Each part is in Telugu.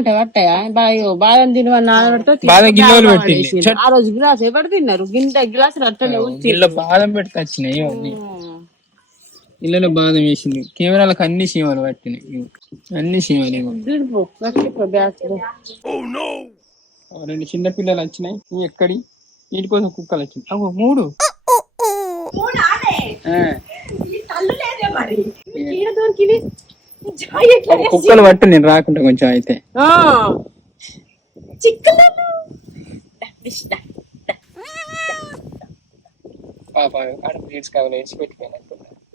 అంటే పట్టాయా బాదం తినవని నానబెడితే బాదం గిన్నెలు పెట్టింది ఆ రోజు గ్లాస్ ఎవరు తిన్నారు గ్లాసులు అట్టనే బాదం పెడితే వచ్చినాయి ఇళ్ళలో బాదం వేసింది కెమెరాలకు అన్ని సీమలు పట్టినాయి అన్ని సీమలు 2 చిన్న పిల్లలు వచ్చినాయి ఇవి ఎక్కడి వీటి కోసం కుక్కలు వచ్చినాయి 3 కుక్కలు పట్టు నేను రాకుండా కొంచెం అయితే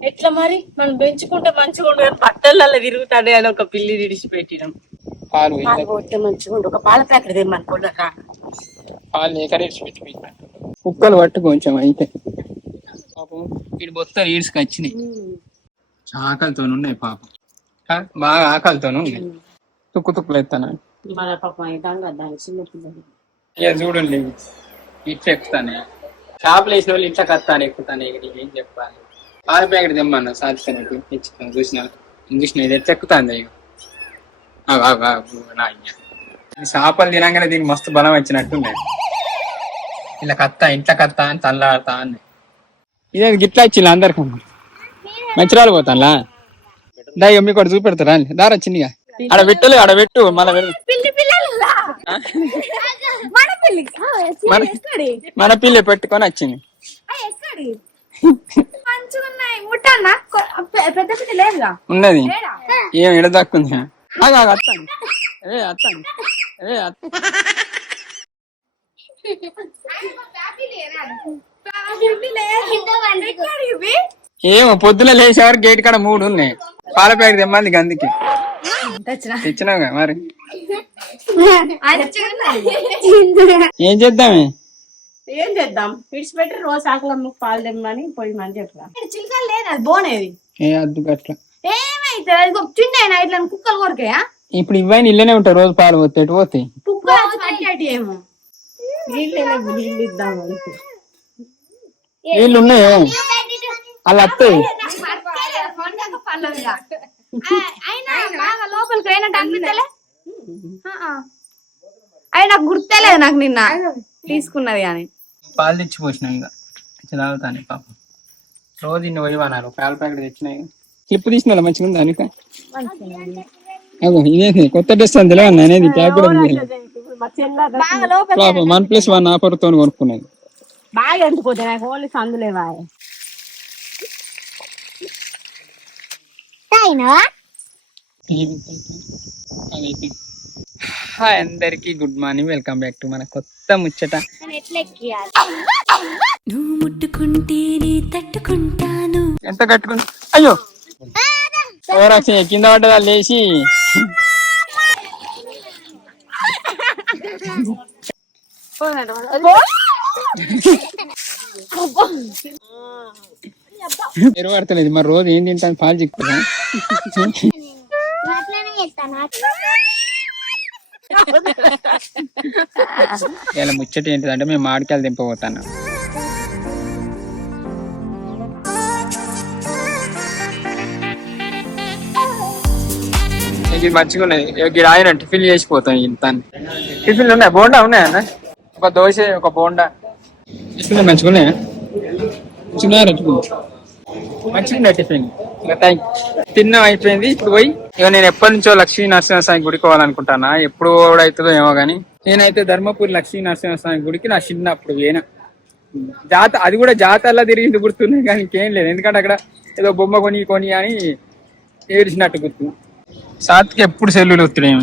ఎట్లా మరి మనం పెంచుకుంటే మంచిగా ఉండు కానీ బట్టలలో తిరుగుతాడే అని ఒక పిల్లి విడిచిపెట్టినాం పాలు పోతే మంచిగా ఉండు ఒక పాల ప్యాకెట్ తెమ్మనుకున్నా పాలు కుక్కలు పట్టు కొంచెం అయితే పాపం వీడి బొత్తాలు ఈడ్స్కి వచ్చినాయి ఆకలితో ఉన్నాయి పాపం బాగా ఆకలితో ఉన్నాయి తుక్కులు ఎత్తాను ఇక చూడండి ఇట్లా ఎక్కుతానే షాపులు వేసిన వాళ్ళు ఇట్లా కత్తాను ఎక్కుతాను ఏం చెప్పాలి పాల ప్యాకెట్ తెమ్మన్నా సాధిస్తాను తెచ్చుతాను చూసిన ఇది ఎట్లా ఎక్కుతాంది చేపలు తినగానే దీనికి మస్తు బలం వచ్చినట్టున్నాయి ఇలా ఇంట్లో కత్తా అని తల్లాడతా అని ఇదే గిట్లా వచ్చింది అందరికమ్మా మంచిరాలు పోతానులా దాయి మీకు కూడా చూపెడతారా దారా చిన్నగా ఆడ పెట్టలే ఆడ పెట్టు మన మన పిల్ల పెట్టుకొని వచ్చింది ఉన్నది ఏం ఎడదాక్కుంది ఏమో పొద్దున లేచేవారు గేట్ కాడ 3 ఉన్నాయి పాల ప్యాకెట్ తెమ్మంది అందుకే తెచ్చినావుగా మరి ఏం చేద్దాం విడిచిపెట్టి రోజు ఆకలమ్మ పాలు తెమ్మని పోయమని చెప్పా చిలకలు లేదు అది బోనేది అట్లా ఏమైతే చిన్న ఇట్లా కుక్కలు కొరకాయా ఇప్పుడు ఇవన్నీ ఇల్లనే ఉంటాయి రోజు పాలు పోతే ఎటు పోతాయి కుక్కలు ఏమో నీళ్ళు ఇద్దాం నీళ్ళు ఉన్నాయో అలా వస్తాయి లోపలికి అయినట్టు అనిపించలే అవి నాకు గుర్తలేదు నాకు నిన్న తీసుకున్నది కానీ పాలు తెచ్చి పోసినాం ఇక తాగుతాను పాపం రోజు ఇన్ని పోయివన్నారు పాల ప్యాకెట్ తెచ్చినాయి క్లిప్ తీసిన మంచిగా ఉంది అనిక ఇదే కొత్త డ్రెస్ అని తెలియదు అనేది పాపం 1+1 ఆఫర్తో కొనుక్కున్నది బాగా ఎండిపోతే నాకు ఓన్లీ సందులేవా హాయ్ అందరికి good morning welcome back to మన కొత్త ముచ్చట ఎంత కట్టుకుంటా అయ్యో కింద పడ్డదా లేచి ఎరుపడతలేదు మరి రోజు ఏం తింటాను పాలు చిక్కుతా ఇలా ముచ్చట ఏంటిదంటే మేము మామిడికాయలు దింపబోతాను ఇది మంచిగా ఉన్నది ఆయన టిఫిన్ చేసిపోతాం ఇంత టిఫిన్లు ఉన్నాయి బోండా ఉన్నాయన్న ఒక దోశ ఒక బోండా టిఫిన్ మంచిగా ఉన్నాయా మంచిగా టిఫిన్ తిన్నా అయిపోయింది ఇప్పుడు పోయి ఇక నేను ఎప్పటి నుంచో లక్ష్మీ నరసింహస్వామి గుడికి పోవాలనుకుంటానా ఎప్పుడు కూడా అవుతుందో ఏమో గానీ నేనైతే ధర్మపురి లక్ష్మీ నరసింహస్వామి గుడికి నా చిన్నప్పుడు పోయినా అది కూడా జాతరలా తిరిగి గుర్తున్నాయి కానీ ఇంకేం లేదు ఎందుకంటే అక్కడ ఏదో బొమ్మ కొని అని ఏడిచినట్టు గుర్తు సాత్కి ఎప్పుడు సెల్లులు వస్తున్నాయి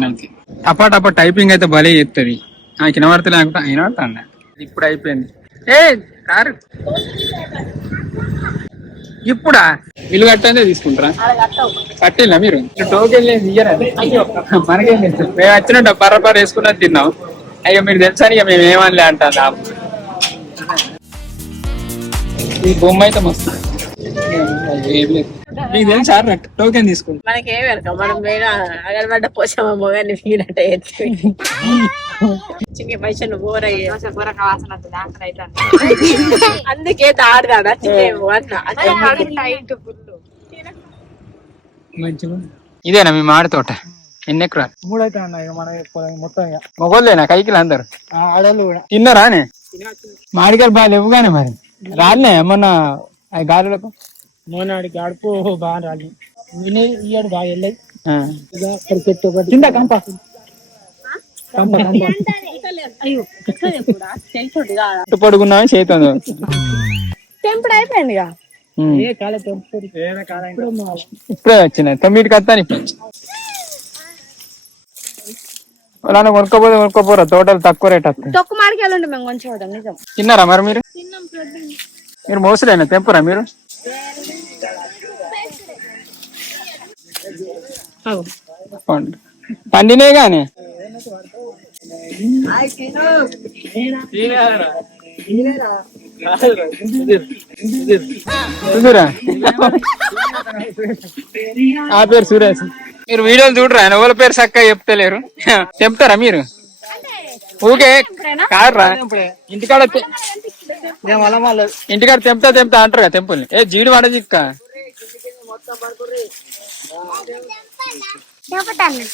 నాకు టపా టైపింగ్ అయితే భలే చేస్తుంది నాకు వినబడతలే అనుకుంటా అయినా ఇప్పుడు అయిపోయింది కారు ఇప్పుడా ఇల్లు కట్టనే తీసుకుంటారా కట్టినా మీరు టోకెన్ ఇయ్యరా మనకేం తెలుసు మేము వచ్చినట్టు పర్ర వేసుకున్నది తిన్నాం అయ్యో మీరు తెలుసా ఇక మేము ఏమనలే అంటా ఈ బొమ్మ అయితే మస్తు మీకు తెలుసా టోకెన్ తీసుకుంటాం మనకేం వెళ్తాం మనం అగలబడ్డ పోసామో కానీ ఫీనట్టే పైసలు అందుకే తాడుదా ఇదేనా మీ మాడి తోట ఎన్ని ఎకరాలు? 3 అయితే అన్న ఇక మన మొత్తం ఇక మొగోళ్ళేనా కైకిలు అందరు? ఆడోళ్ళు కూడా తిన్నారా అని? మామిడికాయలు బాగా లేవు కానీ మరి రాలే మొన్న అవి గాలులకు. మోనాడి గడుపు బాగా రాలి ఇయ్యాడు బాగా వెళ్ళాయి. ఇక క్రికెట్ ఒకటి కింద కంప కంప కంప పొడుగున్నా చేతుంది తెంపుడు అయిపోయింది ఇక. ఏ కాలే తెంపుతారు ఇప్పుడే వచ్చినాయి 9కి వస్తాను. ఇప్పుడు వాళ్ళని కొనుక్కోపోరా, తోటలు తక్కువ రేట్ వస్తాయి. తొక్కు మాడికాయలు ఉంటే మేము కొంచెం చూద్దాం. నిజం తిన్నారా మరి మీరు? మీరు మోసలేనా తెంపరా మీరు? పండినే గాని ఆ పేరు సురేష్. మీరు వీడియోలు చూడరా? ఆయన ఎవరి పేరు చక్కగా చెప్తలేరు. చెప్తారా మీరు? ఊకే కాదురా, ఇంటికాడ ఇంటికాడ తెంపుతా అంటారు కదా తెంపుల్ని. ఏ జీడి వాడ చిక్క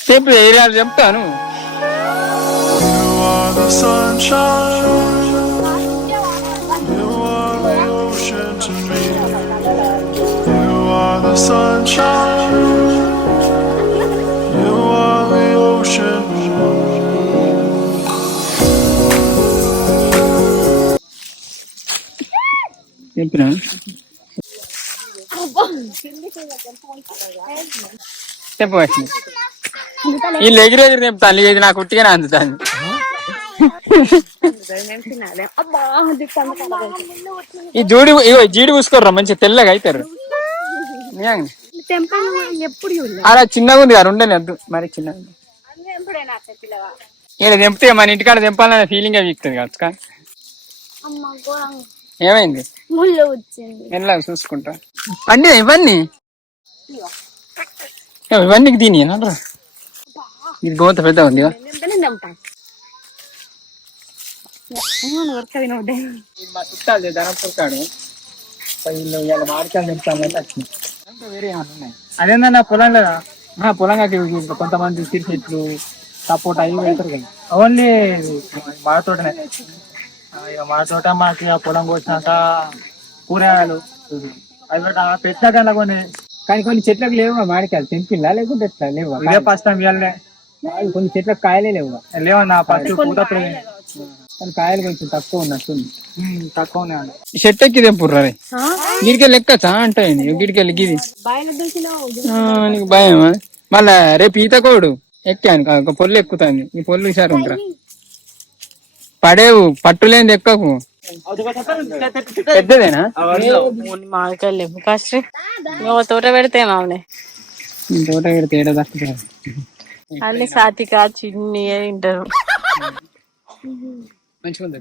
తెంపు చెప్తాను. తెంపినా తెంపవచ్చు. వీళ్ళు ఎగిరెగిరి తెంపుతాను, ఇది నాకు ఉట్టిగానే అందుతాను. ఈ జీడి పూసుకోర్రా, మంచిగా తెల్లగా అవుతారు. అలా చిన్నగా ఉంది కదా, ఉండని వద్దు మరి చిన్నగా. ఇక్కడ తెంపితే మన ఇంటికాడ తెంపాలనే ఫీలింగ్ అవి ఇస్తుంది కదా. ఏమైంది? ఎలా చూసుకుంటా అండి ఇవన్నీ దీని ఇది గోత పెద్ద ఉంది కదా. మా చుట్టాలు ధనపూర్ కాడు మామిడికాయలు తెంపుతానంటే వచ్చింది. వేరే ఏమన్నా ఉన్నాయి? అదేందన్న పొలంలో పొలంగా కొంతమంది చెట్లు సపోర్ట్ అవి పెడతారు కదా. ఓన్లీ మా తోటనే. ఇక మా తోట మాకు ఇక పొలం కోసినాక కూరగాయలు అవి పెట్టినాక కొన్ని కానీ కొన్ని చెట్లకు లేవు మామిడికాయలు. తెంపిల్లా లేకుంటే ఎట్లా లేవు? ఇదే ఫస్ట్ టైం ఇవ్వాలి. కొన్ని చెట్లకు కాయలే లేవు. లేవన్నా ఫస్ట్ పూత కానీ కాయలు కొంచెం తక్కువ ఉన్నట్టుంది. తక్కువ ఉన్నాయండి. చెట్టు ఎక్కి తెంపుర్రా గిడికెళ్ళి ఎక్కచ్చా అంటే గిడికెళ్ళి గిది నీకు భయమా? మళ్ళా రేపు ఈతకోడు ఎక్కాను ఒక పొల్లు ఎక్కుతాను. ఈ పొల్లు సార్ ఉంటారా పడేవు, పట్టులేని ఎక్కకు. పెద్దదేనా? మామిడికాయలు లేవు కాస్ట్ తోట పెడితే మామూలే. తోట పెడితే ఏడా దక్కుతారు అన్ని సాతిక చిన్ని తింటారు. మంచిగా ఉందా?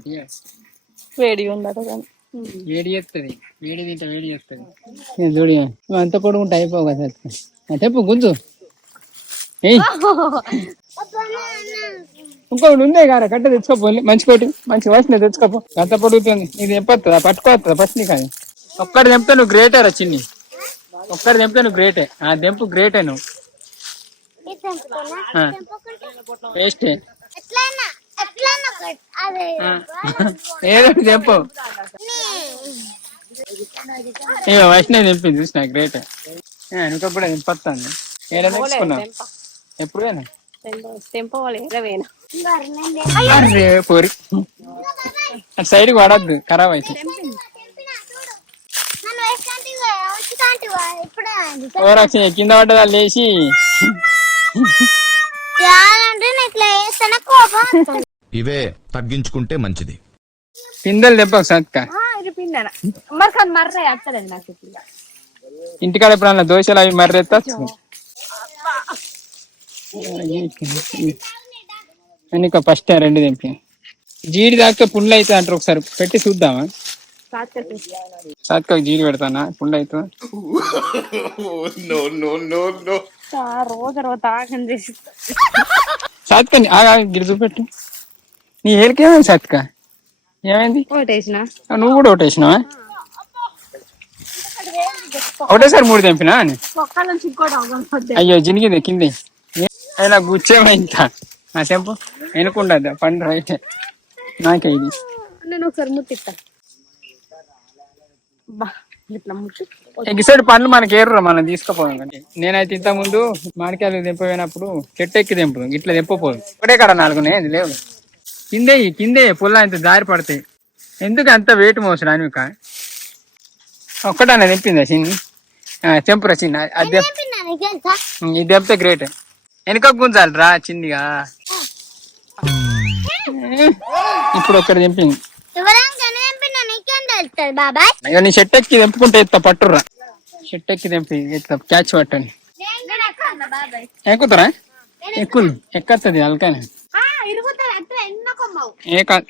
వేడి ఉండదు కానీ వేడి చేస్తుంది. వేడి తింటే వేడి చేస్తుంది. చూడి అంత పొడుగుంటే అయిపోవు కదా. చెప్పు గుంజు ఇంకోటి ఉందే కాదు, కట్ట తెచ్చుకోపోయి మంచికోటి మంచి వాసన తెచ్చుకోపో. అంత పొడుగుతుంది ఇది తెంపొస్తుందా? పట్టుకోవస్తుందా ఫస్ట్? నీకు అది ఒక్కటి తెంపితే నువ్వు గ్రేటే రా చిన్ని. ఒక్కటి తెంపితే నువ్వు గ్రేటే. ఆ తెంపు గ్రేటే నువ్వు. వేస్టే ఏదో చెప్పు. వైష్ణవి తెంపింది చూసిన గ్రేటే. ఇంకా కూడా తెంపొస్తాను. ఏడా తెచ్చుకున్నావు? ఎప్పుడైనా అరే పోరి అటు సైడ్కి పడద్దు, ఖరాబ్ అయితే. ఓరాక్షన్ కింద పడ్డదా లేచి ఇవే తగ్గించుకుంటే మంచిది. పిందెలు దెబ్బకు సత్క ఇంటికాడ ఎప్పుడన్నా దోశలు అవి మర్రెత్తా ఇంకా ఫస్ట్ 2 తెంపి. జీడి దాకా పుండ్లు అయితే అంటారు. ఒకసారి పెట్టి చూద్దామా? సాత్కకు జీడి పెడతానా? పుండ్లు అవుతా సాత్క గిడి చూపెట్టు. నీ ఏరికేమైంది సాత్క? ఏమైంది? నువ్వు కూడా ఒకటేసినావా? ఒకటేసారి 3 తెంపినా? అయ్యో జినిగింది కింద. అయినా గుచ్చేమో ఇంకా ఆ చెంపు వెనుకుండద్దా పండు రైట్ నాకే ఇది నేను ఒకసారి ముట్టిస్తా. ఇట్లా ముట్టు. ఎగ్గిసైడ్ పండ్లు మనకి ఏర్రా మనం తీసుకుపోదాం కానీ నేనైతే ఇంత ముందు మామిడికాయలు తెంపపోయినప్పుడు చెట్టు ఎక్కి తెంపు ఇట్లా తెంపపోదు ఒకటే కాడ 4 ఉన్నాయి లేవు కిందే పుల్ల ఇంత దారి పడతాయి ఎందుకు అంత వెయిట్ మోసరా అనిక ఒక్కటన్నా తెంపిందా చిన్ని తెంపురా చిన్న అది ఇది తెంపితే గ్రేట్ వెనుక గుంజాలి రా చిన్నిగా ఇప్పుడు ఒక్కటి తెంపింది ఇక నీ చెట్టు ఎక్కి తెంపుకుంటే ఎత్తా పట్టురా చెట్టు ఎక్కి తెంపి ఎత్తా క్యాచ్ పట్టని ఎక్కుతారా ఎక్కత్తది అల్కానే ఏ కాదు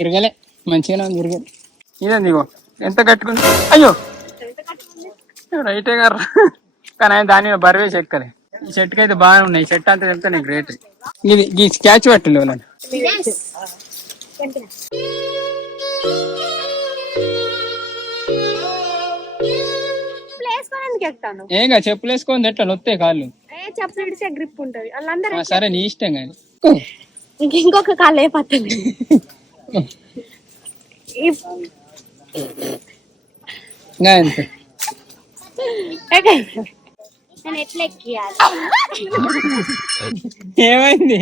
ఇరగలే మంచిగానే ఉంది ఇరగలే ఇదండి ఇగో ఎంత కట్టుకుంది అయ్యో రైటే గారు కానీ ఆయన దాని మీద బరివేసి ఎక్కలే ఈ చెట్టుకి అయితే బాగానే ఉన్నాయి ఈ చెట్టు అంతా చెప్తే నీకు రేట్ ఇది ఈ క్యాచ్ పట్టలేదు వాళ్ళని ఏంగా చెప్పులు వేసుకొని ఎట్లా నొత్తాయి కాళ్ళు చెప్పులు గ్రిప్ ఉంటది వాళ్ళందరూ. సరే నీ ఇష్టం కానీ ఇంకొక కాళ్ళు ఏ పట్టండి. అంతే ఏమైంది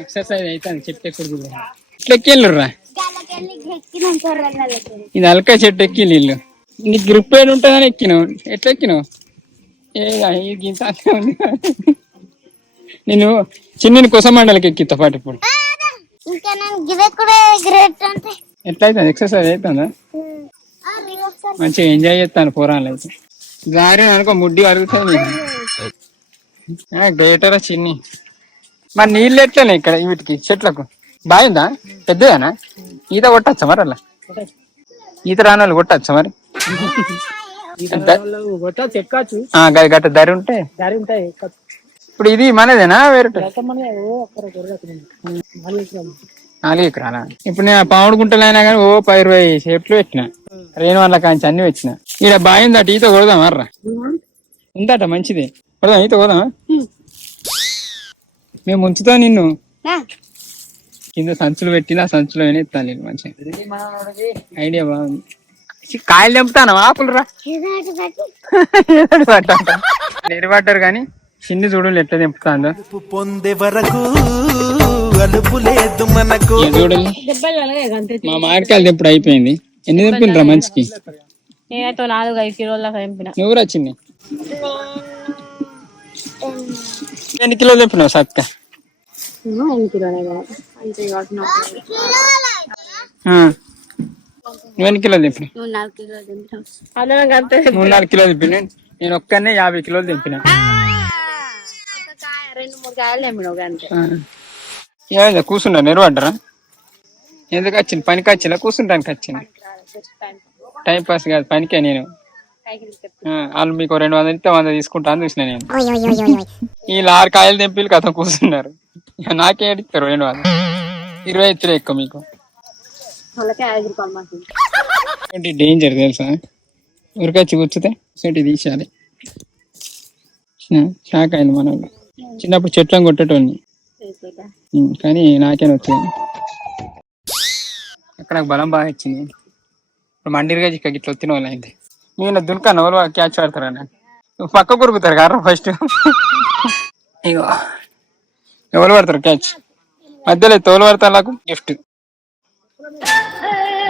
ఎక్సర్సైజ్ అయితే చెట్టు ఎక్కడ ఇట్లా ఎక్కిళ్ళురా ఇది అలకా చెట్టు ఎక్కి నీళ్ళు నీకు గ్రిప్ ఏడు ఉంటుందని ఎక్కినావు ఎట్లా ఎక్కినావు గింత ఉంది నేను చిన్న కొసమండలకి ఎక్కిస్తా పాటు ఇప్పుడు ఎట్లా అవుతుంది ఎక్సర్సైజ్ అవుతుందా మంచిగా ఎంజాయ్ చేస్తాను పోరాలు అయితే గారి అనుకో ముడ్డి అరుగుతుంది గ్రేటరా చిన్ని మరి నీళ్ళు ఎట్లనే ఇక్కడ వీటికి చెట్లకు బాగుందా పెద్దదానా ఈత కొట్టచ్చా మరి అలా ఈత రాని వాళ్ళు కొట్టచ్చా మరి గట్ట దరి ఉంటే ఇప్పుడు ఇది మనదేనా వేరే 4 ఎకరాలా ఇప్పుడు నేను పావుడు గుంటలు అయినా కానీ 10-20 షేప్లు పెట్టిన రేణు వాళ్ళ కాంచి అన్ని వచ్చిన ఈడ బాగుందట ఈత కొడదాం మర్రా ఉందట మంచిది కొడదాం ఈత కొడదాం మేము ఉంచుతాం నిన్ను కింద సంచులు పెట్టినా సంచులు ఎత్తాను నేను మంచిగా ఐడియా బాగుంది కాయలు తెంపుతాను ఆకులు రా నెరబడ్డారు కానీ చిన్ని చూడలు ఎట్లా తెంపుతాందో పొందే వరకు చూడాలి మా మామిడికాయలు తెంపుడు అయిపోయింది ఎన్ని తెంపినరా మంచికి నేనైతే 4-5 కిలోల తెంపిన నువ్వు రా చిన్ని ఎన్ని కిలోలు తెంపినావు సత్క 5 కిలోలే నువ్వు ఎన్ని కిలోలు తెంపిన 3-4 కిలోలు తెంపిన నేను ఒక్కనే 50 కిలోలు తెంపిన 2-3 కాయలు తెంపినావు అంతే ఏమైందా కూర్చుంటా నిలబడ్డరా ఎందుకు వచ్చింది పనికి వచ్చినా కూర్చుంటానికి వచ్చింది టైం పాస్ కాదు పనికే నేను వాళ్ళు మీకు 200 ఇస్తే 100 తీసుకుంటా అని చూసిన నేను వీళ్ళు 6 కాయలు తెంపి కథ కూర్చున్నారు నాకే అడిగారు 200 20 ఇద్దరు ఎక్కువ మీకు డేంజర్ తెలుసా ఉరికొచ్చి కూర్చుతే సెట్ తీసేయాలి షాక్ అయింది మన చిన్నప్పుడు చెట్లను కొట్టేటోని కానీ నాకేనా వచ్చింది అక్కడ నాకు బలం బాగా ఇచ్చింది ఇప్పుడు మండిరిగా ఇట్లా వచ్చిన వాళ్ళు అయింది నేను దున్కాను ఎవరు క్యాచ్ ఆడతారా నువ్వు పక్క కొరుకుతారు కదా ఫస్ట్ ఇగో ఎవరు పడతారు క్యాచ్ మధ్యలో తోలు పడతారు నాకు గిఫ్ట్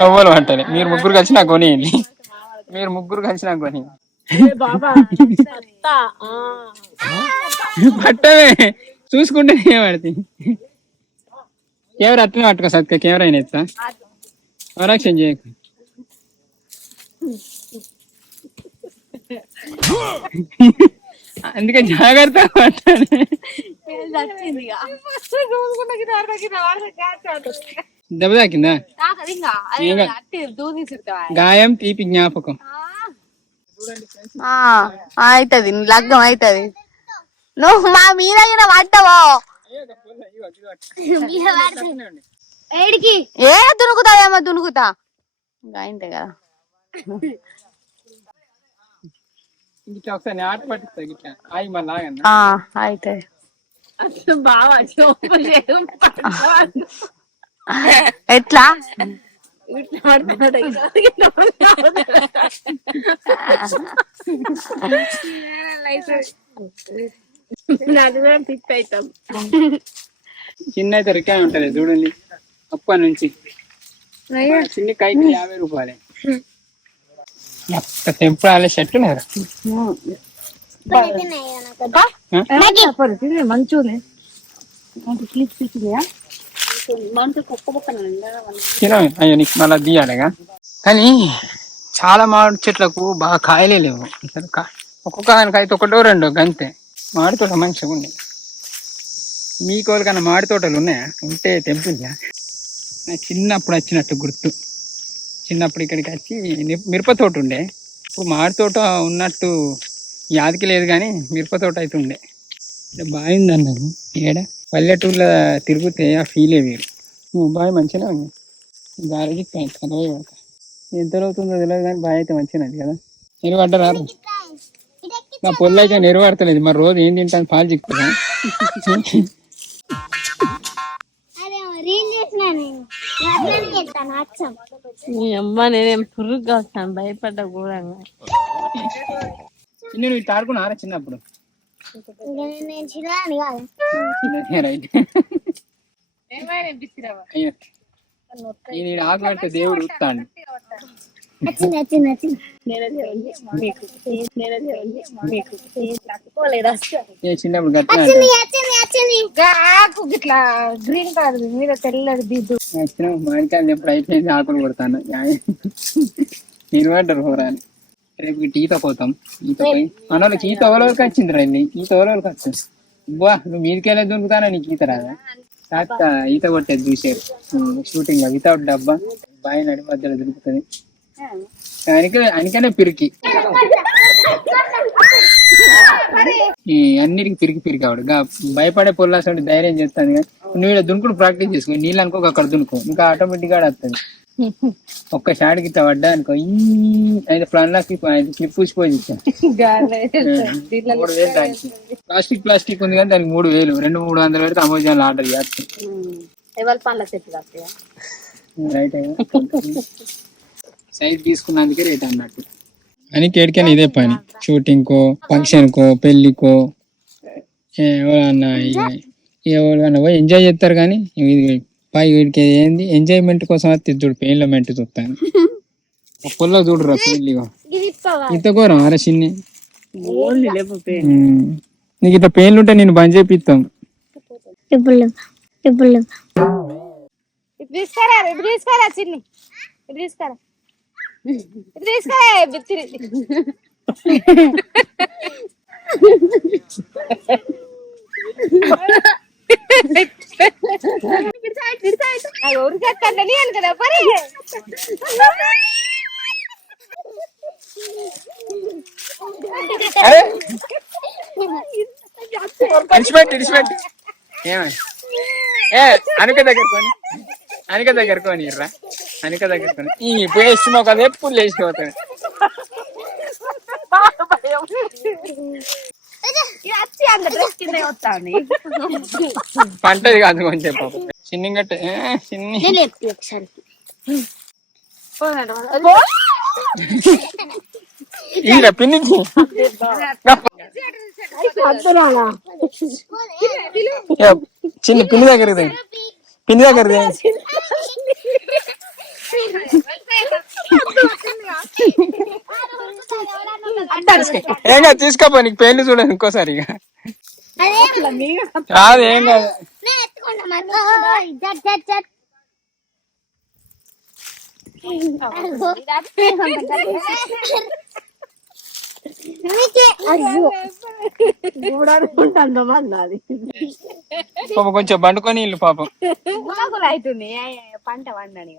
ఎవరు పట్టాలి మీరు ముగ్గురు కలిసి నాకు కొనియండి పట్టమే చూసుకుంటే ఏమడుతుంది కెమెరా అట్లనే పట్టుకో సత్క కెమెరా అయినా ఎత్తా వరాక్షన్ చేయకు అందుకే జాగ్రత్త పట్టాలి దెబ్బ తాకిందా గాయం తీపి జ్ఞాపకం అవుతుంది లగ్గం అవుతుంది. నువ్వు మా మీద పట్టవో ఏ దునుకుతావేమో దునుకుతా ఇంతే కదా. ఇట్లా ఒకసారి ఆట పట్టిస్తా ఇట్లా ఆయి మళ్ళీ అయితే ఎట్లా చిన్న అయితే రికాయ ఉంటది చూడండి. అప్పటి నుంచి చిన్న కైకి 50 రూపాయలే. తెంపాలే షర్ట్ మంచిగా అయ్యో నీకు మళ్ళీ తీయాలిగా. కానీ చాలా మామిడి చెట్లకు బాగా కాయలే లేవు. ఒక్కొక్క అయితే ఒకటో రెండో గంతే. మామిడి తోట మంచిగా ఉంది. మీకు వాళ్ళకన్నా మామిడి తోటలు ఉన్నాయా? ఉంటే తెంపుందా? చిన్నప్పుడు వచ్చినట్టు గుర్తు. చిన్నప్పుడు ఇక్కడికి వచ్చి మిరప తోట ఉండే. ఇప్పుడు మామిడి తోట ఉన్నట్టు యాదికి లేదు, కానీ మిరప తోట అయితే ఉండే. బాగుంది అన్నారు. ఏడ పల్లెటూర్లో తిరిగితే ఆ ఫీలే వేరు. బాగా మంచిగా ఉంది. గాలికి కలవే పడతా. ఎంత అవుతుందో తెలియదు, కానీ బాగా అయితే మంచిగా ఉంది కదా. నిలబడ్డరా? నా పొల్లు అయితే నిలబడతలేదు. మరి రోజు ఏం తింటాను? పాలు చిక్కుతా. అమ్మా నేనేం పురుగుగా వస్తాను, భయపడ్డా కూడా. నువ్వు ఇట్లా ఆడుకున్నారా చిన్నప్పుడు? ఆకు పడితే దేవుడు ఉత్తాడు. చిన్నప్పుడు ఇట్లా గ్రీన్ కలర్ మీద తెల్లది దిద్దు మామిడికాయలు ఎప్పుడు అయిపోయింది. ఆకులు కొడతాను నేను పడ్డారు పోరాని. రేపు ఈత పోతాం. ఈత పోయి మన వాళ్ళకి ఈత ఎవరికి వచ్చింది రండి. ఈత ఎవరికి వచ్చింది. బా నువ్వు మీదికెళ్ళి దొరుకుతానా? నీకు ఈత రాదా? కాక ఈత కొట్టేది చూసారు షూటింగ్ లో. వితౌట్ డబ్బా బావి నడి మధ్యలో దొరుకుతుంది. అనికనే పిరికి అన్నిటికి పిరికి ఆవిడ. భయపడే పొల్లాసంటే ధైర్యం చేస్తాను. కానీ నువ్వు ఇలా దునుకుడు ప్రాక్టీస్ చేసుకో. నీళ్ళు అనుకో అక్కడ దునుకో, ఇంకా ఆటోమేటిక్ గా వస్తుంది. ఒక్క షాట్కి ఇట్లా పడ్డా అనుకో, అయితే ప్లాన్ క్లిప్ పూసిపోయి ప్లాస్టిక్ ఉంది కానీ దానికి 3000 200-300 పెడితే అమెజాన్ ఆర్డర్ చేస్తాను. రైట్ సైజ్ తీసుకున్నందుకే రేట్ అన్నట్టు. అని కేడికైనా ఇదే పని. షూటింగ్ కో, ఫంక్షన్ కో, పెళ్లికో, ఎవరన్నా ఎవరికన్నా పోయి ఎంజాయ్ చేస్తారు. కానీ పై వీడికి ఏంది ఎంజాయ్మెంట్ కోసం వస్తే చూడు పెయిన్మెంట్ చూస్తాను. పొల్ల చూడరా పెళ్లిగా ఇంత ఘోరం అరే చిన్ని. నీకు ఇంత పెయిన్లు ఉంటే నేను బంద్ చేపిస్తాం. అనుక దగ్గరకొని రా. అనుక దగ్గరకొని ఈ పేస్ట్ మొక్క ఎప్పుడు లేచిపోతాడు. పంటది కాదు కొంచెం పాపం. చిన్ని గట్ట చిన్ని ఇంకా పిన్ని చిన్ని పిన్ని దగ్గర పిన్ని దగ్గర ఏం కాదు తీసుకోపో. నీకు పెళ్లి చూడండి ఇంకోసారి. కాదు ఏం కాదు. కొంచెం బండుకొని ఇల్లు పాపం అవుతుంది పంట వండని.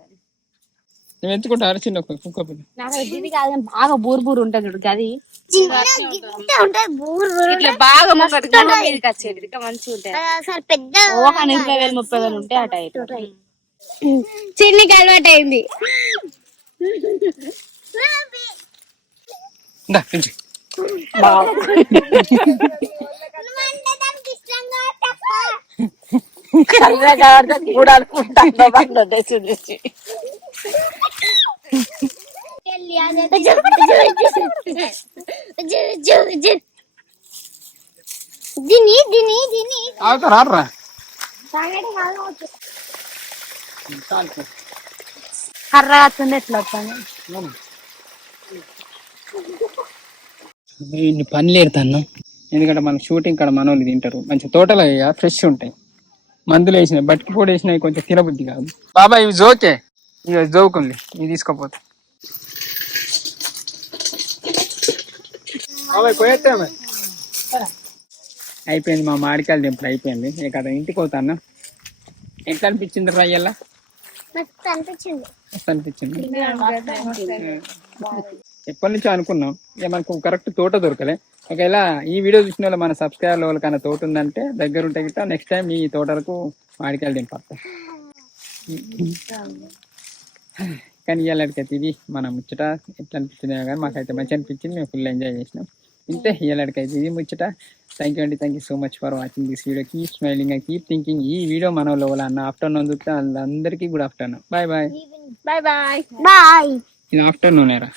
నువ్వు ఎంచుకుంటారు చిన్న కుక్క పిల్ల? నాకు ఇది కాదు బాగా బూరు ఉంటుంది చూడు అది ఇట్లా బాగా మీదకి వచ్చేది ఇంకా మంచిగా ఉంటాయి. ఒక 20,000 30,000 ఉంటాయి ఆ టైప్. చిన్నకి అలవాటు అయింది. ఇందా, పెంచు. ఆగుతారా రా? కర్ర వస్తుంది ఎట్లా వస్తాను. ఇన్ని పనులు ఎడతాను ఎందుకంటే మన షూటింగ్ కాడ మన వాళ్ళు తింటారు మంచి తోటలు ఫ్రెష్ ఉంటాయి. మందులు వేసినాయి బట్కి పొడి వేసినాయి కొంచెం తినబుద్ధి కాదు. బాబా ఇవి జోకే, ఇవి జోకుంది, ఇవి తీసుకోపోతే అయిపోయింది. మా మామిడికాయలు దింపుడు అయిపోయింది. ఇక అతను ఇంటికి పోతాను. ఎట్లా అనిపించింది రయ్యల్లా? మస్తు అనిపించింది. మస్తు అనిపించింది. ఎప్పటి నుంచో అనుకున్నాం, ఇక మనకు కరెక్ట్ తోట దొరకలే. ఒకవేళ ఈ వీడియో చూసిన వాళ్ళు మన సబ్స్క్రైబర్ వాళ్ళకన్నా తోట ఉందంటే దగ్గర ఉంటే గిట్ట నెక్స్ట్ టైం ఈ తోటలకు మామిడికాయలు దింపడతాం. కానీ ఇవాళకైతే ఇది మన ముచ్చట. ఎట్లా అనిపించింది కానీ మాకైతే మంచి అనిపించింది. మేము ఫుల్ ఎంజాయ్ చేసినాం. ఇంతే ఇవాళకైతే ఇది ముచ్చట. థ్యాంక్ యూ అండి. Thank you so much for watching this video. Keep smiling and keep thinking. ఈ వీడియో మన వాళ్ళు అన్న ఆఫ్టర్నూన్ చూస్తే వాళ్ళందరికీ good afternoon. Bye bye. Bye bye bye. ఇది ఆఫ్టర్నూన్ ఏరా.